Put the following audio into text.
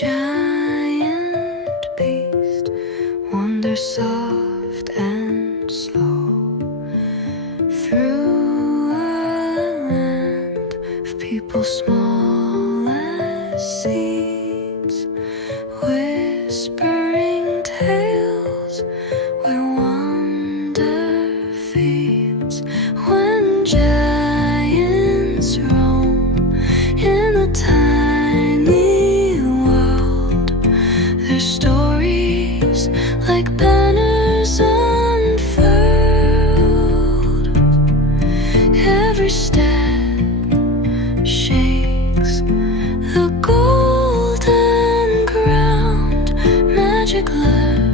giant beast wanders soft and slow through a land of people small as seeds, whispering tales where wonder feeds. When giants roam in a tiny world, their stories like banners unfurled. Every step shakes the golden ground, magic lurks